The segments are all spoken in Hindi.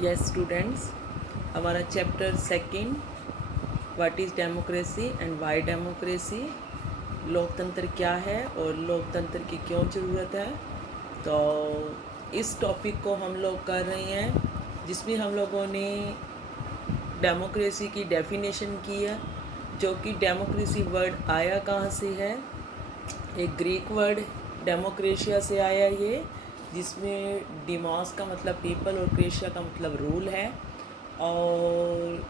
यस स्टूडेंट्स, हमारा chapter second what is democracy and Y democracy, लोकतंत्र क्या है और लोकतंत्र की क्यों ज़रूरत है। तो इस टॉपिक को हम लोग कर रहे हैं जिसमें हम लोगों ने डेमोक्रेसी की डेफिनेशन की है, जो कि डेमोक्रेसी वर्ड आया कहाँ से है। एक ग्रीक वर्ड डेमोक्रेशिया से आया ये, जिसमें डिमोस का मतलब पीपल और क्रेशिया का मतलब रूल है। और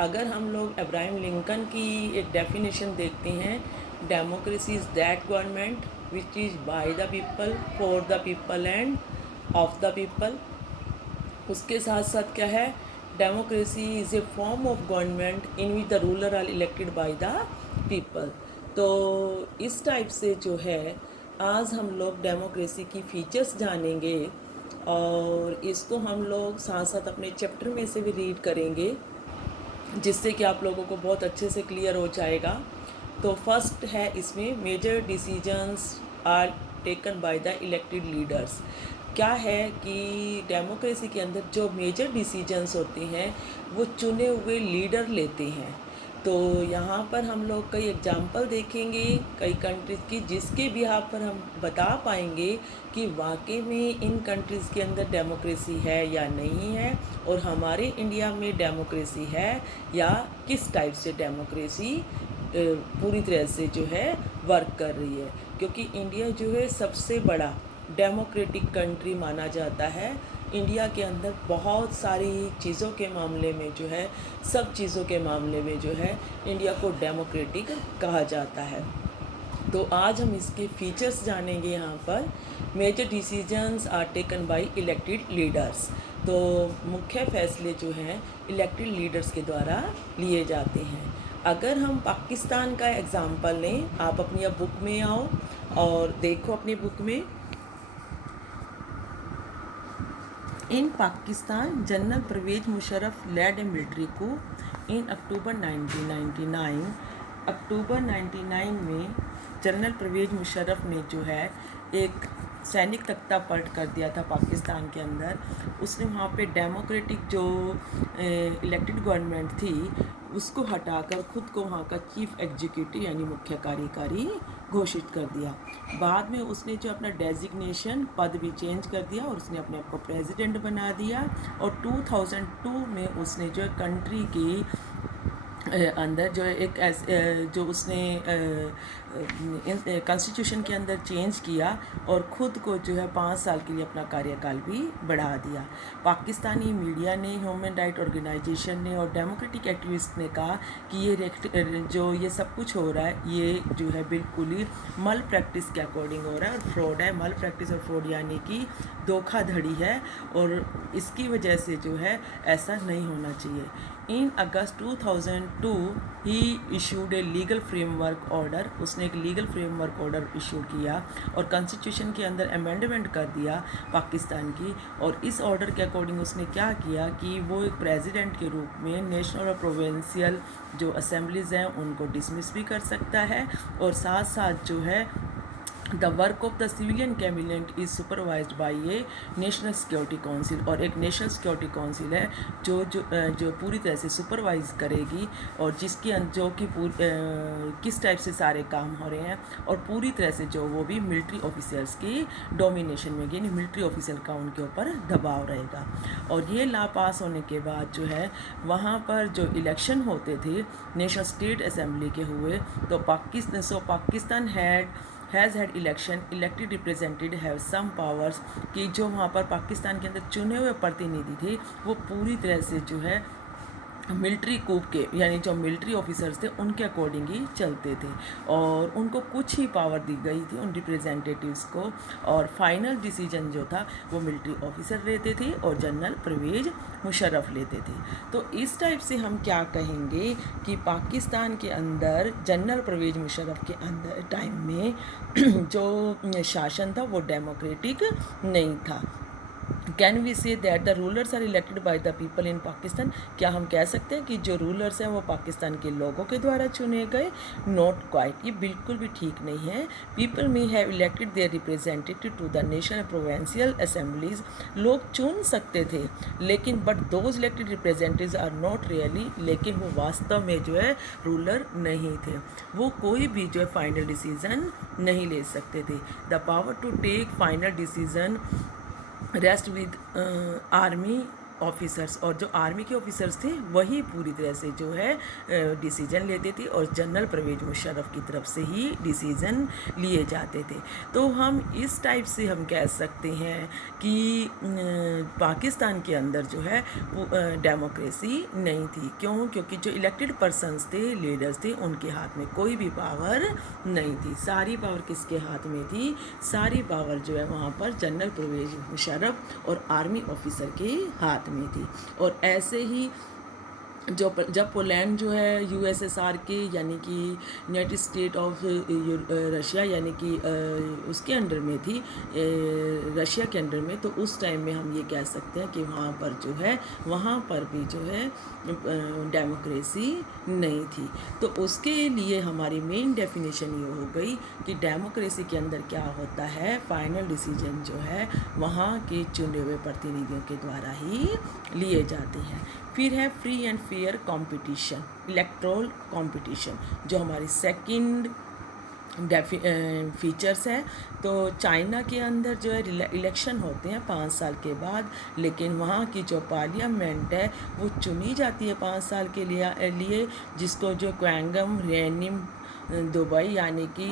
अगर हम लोग अब्राहम लिंकन की एक डेफिनेशन देखते हैं, democracy is that government which is by the people for the people and of the people. उसके साथ साथ क्या है, democracy is a form of government in which the ruler are elected by the people. तो इस टाइप से जो है आज हम लोग डेमोक्रेसी की फीचर्स जानेंगे और इसको हम लोग साथ साथ अपने चैप्टर में से भी रीड करेंगे, जिससे कि आप लोगों को बहुत अच्छे से क्लियर हो जाएगा। तो फर्स्ट है इसमें major decisions are taken by the elected leaders. क्या है कि डेमोक्रेसी के अंदर जो मेजर डिसीजंस होते हैं वो चुने हुए लीडर लेते हैं। तो यहाँ पर हम लोग कई एग्जाम्पल देखेंगे कई कंट्रीज़ की, जिसके भी यहाँ पर हम बता पाएंगे कि वाकई में इन कंट्रीज़ के अंदर डेमोक्रेसी है या नहीं है, और हमारे इंडिया में डेमोक्रेसी है या किस टाइप से डेमोक्रेसी पूरी तरह से जो है वर्क कर रही है। क्योंकि इंडिया जो है सबसे बड़ा डेमोक्रेटिक कंट्री माना जाता है। इंडिया के अंदर बहुत सारी चीज़ों के मामले में जो है, सब चीज़ों के मामले में जो है इंडिया को डेमोक्रेटिक कहा जाता है। तो आज हम इसके फीचर्स जानेंगे। यहाँ पर major decisions are taken by elected leaders. तो मुख्य फैसले जो हैं इलेक्टेड लीडर्स के द्वारा लिए जाते हैं। अगर हम पाकिस्तान का एग्ज़ाम्पल लें, आप अपनी अब बुक में आओ और देखो अपनी बुक में, इन पाकिस्तान जनरल परवेज मुशर्रफ लेड ए मिलिट्री को इन अक्टूबर 1999। अक्टूबर 99 में जनरल परवेज मुशर्रफ ने जो है एक सैनिक तख्ता पलट कर दिया था पाकिस्तान के अंदर। उसने वहाँ पे डेमोक्रेटिक जो इलेक्टेड गवर्नमेंट थी उसको हटाकर खुद को वहाँ का चीफ एग्जीक्यूटिव यानी मुख्य कार्यकारी घोषित कर दिया। बाद में उसने जो अपना डेजिग्नेशन पद भी चेंज कर दिया और उसने अपने आप को प्रेसिडेंट बना दिया। और 2002 में उसने जो कंट्री की अंदर जो एक जो उसने कॉन्स्टिट्यूशन के अंदर चेंज किया और ख़ुद को जो है 5 साल के लिए अपना कार्यकाल भी बढ़ा दिया। पाकिस्तानी मीडिया ने, ह्यूमन राइट ऑर्गेनाइजेशन ने और डेमोक्रेटिक एक्टिविस्ट ने कहा कि ये जो ये सब कुछ हो रहा है ये जो है बिल्कुल ही मल प्रैक्टिस के अकॉर्डिंग हो रहा है और फ्रॉड है। मल प्रैक्टिस और फ्रॉड यानी कि धोखाधड़ी है, और इसकी वजह से जो है ऐसा नहीं होना चाहिए। In August 2002 he issued a legal framework order. उसने एक लीगल फ्रेमवर्क ऑर्डर इशू किया और कॉन्स्टिट्यूशन के अंदर अमेंडमेंट कर दिया पाकिस्तान की। और इस ऑर्डर के अकॉर्डिंग उसने क्या किया कि वो एक प्रेसिडेंट के रूप में नेशनल और प्रोविंशियल जो असेंबलीज़ हैं उनको डिसमिस भी कर सकता है, और साथ साथ जो है the work of the civilian cabinet is supervised by a national security council. और एक नेशनल सिक्योरिटी काउंसिल है जो पूरी तरह से सुपरवाइज करेगी और जिसकी जो कि किस टाइप से सारे काम हो रहे हैं, और पूरी तरह से जो वो भी मिलिट्री ऑफिसर्स की डोमिनेशन में, यानी मिलिट्री ऑफिसर का उनके ऊपर दबाव रहेगा। और ये लॉ पास होने के बाद जो है वहाँ पर जो इलेक्शन होते थे नेशनल स्टेट असेंबली के हुए, तो Pakistan has had election elected representative have some powers, कि जो वहाँ पर पाकिस्तान के अंदर चुने हुए प्रतिनिधि थे वो पूरी तरह से जो है मिलिट्री कूप के, यानी जो मिलिट्री ऑफिसर्स थे उनके अकॉर्डिंग ही चलते थे, और उनको कुछ ही पावर दी गई थी उन रिप्रेजेंटेटिव्स को। और फाइनल डिसीजन जो था वो मिलिट्री ऑफिसर लेते थे और जनरल परवेज मुशर्रफ लेते थे। तो इस टाइप से हम क्या कहेंगे कि पाकिस्तान के अंदर जनरल परवेज मुशर्रफ के अंदर टाइम में जो शासन था वो डेमोक्रेटिक नहीं था। Can we say that the rulers are elected by the people in Pakistan? क्या हम कह सकते हैं कि जो रूलर्स हैं वो पाकिस्तान के लोगों के द्वारा चुने गए? नॉट क्वाइट, ये बिल्कुल भी ठीक नहीं है। People may have elected their representative to the national provincial assemblies, लोग चुन सकते थे लेकिन but those elected representatives are not really, लेकिन वो वास्तव में जो है रूलर नहीं थे, वो कोई भी जो है फाइनल डिसीजन नहीं ले सकते थे। The power to take final decision rest with army officers, और जो आर्मी के ऑफिसर्स थे वही पूरी तरह से जो है डिसीजन लेते थे और जनरल परवेज मुशर्रफ की तरफ से ही डिसीजन लिए जाते थे। तो हम इस टाइप से हम कह सकते हैं कि पाकिस्तान के अंदर जो है डेमोक्रेसी नहीं थी। क्यों? क्योंकि जो इलेक्टेड पर्सनस थे, लीडर्स थे, उनके हाथ में कोई भी पावर नहीं थी। सारी पावर किसके हाथ में थी? सारी पावर जो है वहाँ पर जनरल परवेज मुशर्रफ और आर्मी ऑफिसर के हाथ में थी। और ऐसे ही जब पोलैंड जो है यूएसएसआर के यानी कि यूनाइटेड स्टेट ऑफ रशिया यानी कि उसके अंडर में थी, रशिया के अंडर में, तो उस टाइम में हम ये कह सकते हैं कि वहाँ पर जो है वहाँ पर भी जो है डेमोक्रेसी नहीं थी। तो उसके लिए हमारी मेन डेफिनेशन ये हो गई कि डेमोक्रेसी के अंदर क्या होता है, फाइनल डिसीजन जो है वहाँ के चुने हुए प्रतिनिधियों के द्वारा ही लिए जाते हैं। फिर है free and fair competition, electoral competition, जो हमारी सेकंड फीचर्स है। तो चाइना के अंदर जो है इलेक्शन होते हैं 5 साल के बाद, लेकिन वहाँ की जो पार्लियामेंट है वो चुनी जाती है 5 साल के लिए जिसको जो क्वांगम रेनिम दुबई यानी कि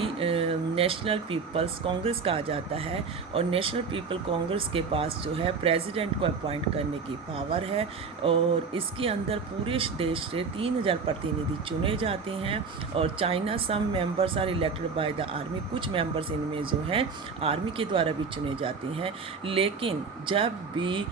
नेशनल पीपल्स कांग्रेस कहा जाता है। और नेशनल पीपल कांग्रेस के पास जो है प्रेसिडेंट को अपॉइंट करने की पावर है, और इसके अंदर पूरे देश से 3000 प्रतिनिधि चुने जाते हैं। और China some members are elected by the army, कुछ मेंबर्स इनमें जो हैं आर्मी के द्वारा भी चुने जाते हैं। लेकिन जब भी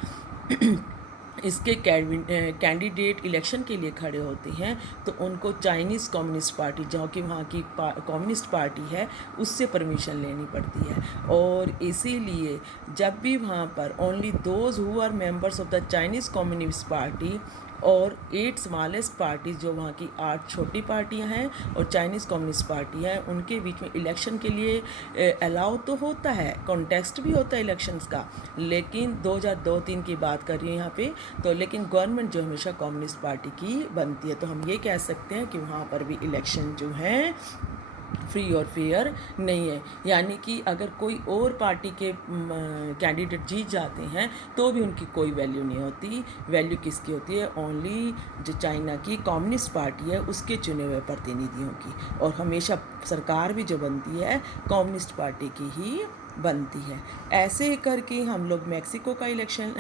इसके कैंडिडेट इलेक्शन के लिए खड़े होते हैं तो उनको चाइनीज़ कम्युनिस्ट पार्टी, जो कि वहाँ की कम्युनिस्ट पार्टी है, उससे परमिशन लेनी पड़ती है। और इसीलिए जब भी वहाँ पर only those who are members of the Chinese communist party और 8 स्मॉलेस्ट पार्टी, जो वहाँ की 8 छोटी पार्टियाँ हैं और चाइनीज़ कम्युनिस्ट पार्टी है, उनके बीच में इलेक्शन के लिए अलाउ तो होता है, कॉन्टेक्स्ट भी होता है इलेक्शंस का, लेकिन 2002-3 की बात कर रही हूँ यहाँ पे। तो लेकिन गवर्नमेंट जो हमेशा कम्युनिस्ट पार्टी की बनती है। तो हम ये कह सकते हैं कि वहाँ पर भी इलेक्शन जो है फ्री और फेयर नहीं है। यानी कि अगर कोई और पार्टी के कैंडिडेट जीत जाते हैं तो भी उनकी कोई वैल्यू नहीं होती। वैल्यू किसकी होती है? ओनली जो चाइना की कम्युनिस्ट पार्टी है उसके चुने हुए प्रतिनिधियों की। और हमेशा सरकार भी जो बनती है कम्युनिस्ट पार्टी की ही बनती है। ऐसे करके हम लोग मैक्सिको का इलेक्शन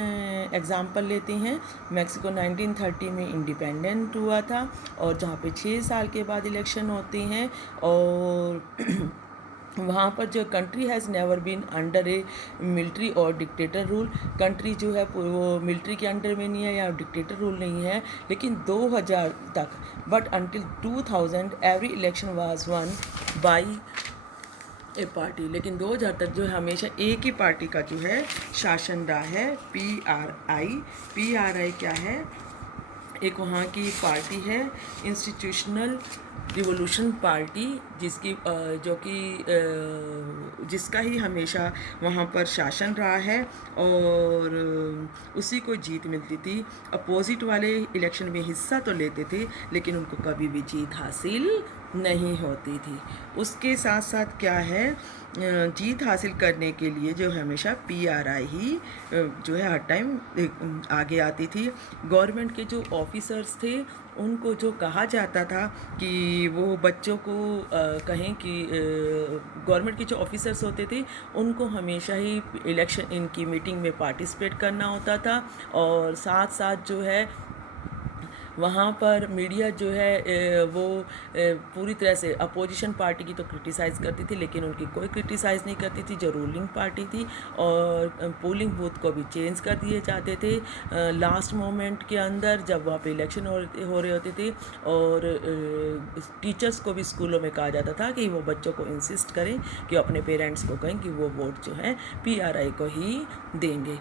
एग्ज़ाम्पल लेते हैं। मैक्सिको 1930 में इंडिपेंडेंट हुआ था, और जहाँ पे 6 साल के बाद इलेक्शन होते हैं। और वहाँ पर जो country has never been under a military और डिक्टेटर रूल, कंट्री जो है वो मिलिट्री के अंडर में नहीं है या डिक्टेटर रूल नहीं है, लेकिन 2000 तक, but until 2000 every election was one by A party. लेकिन 2000 तक जो है हमेशा एक ही पार्टी का जो है शासन रहा है, PRI क्या है? एक वहाँ की पार्टी है, इंस्टीट्यूशनल रिवोल्यूशन पार्टी, जिसका ही हमेशा वहाँ पर शासन रहा है और उसी को जीत मिलती थी। अपोजिट वाले इलेक्शन में हिस्सा तो लेते थे लेकिन उनको कभी भी जीत हासिल नहीं होती थी। उसके साथ साथ क्या है, जीत हासिल करने के लिए जो हमेशा PRI ही जो है हर टाइम आगे आती थी। गवर्नमेंट के जो ऑफिसर्स थे उनको जो कहा जाता था कि वो बच्चों को कहें कि गवर्नमेंट के जो ऑफिसर्स होते थे उनको हमेशा ही इलेक्शन इनकी मीटिंग में पार्टिसिपेट करना होता था। और साथ साथ जो है वहाँ पर मीडिया जो है वो पूरी तरह से अपोजिशन पार्टी की तो क्रिटिसाइज़ करती थी, लेकिन उनकी कोई क्रिटिसाइज़ नहीं करती थी जो रूलिंग पार्टी थी। और पोलिंग बूथ को भी चेंज कर दिए जाते थे लास्ट मोमेंट के अंदर, जब वहाँ पे इलेक्शन हो रहे होते थे। और टीचर्स को भी स्कूलों में कहा जाता था कि वो बच्चों को इंसिस्ट करें कि अपने पेरेंट्स को कहें कि वो वोट जो है PRI को ही देंगे।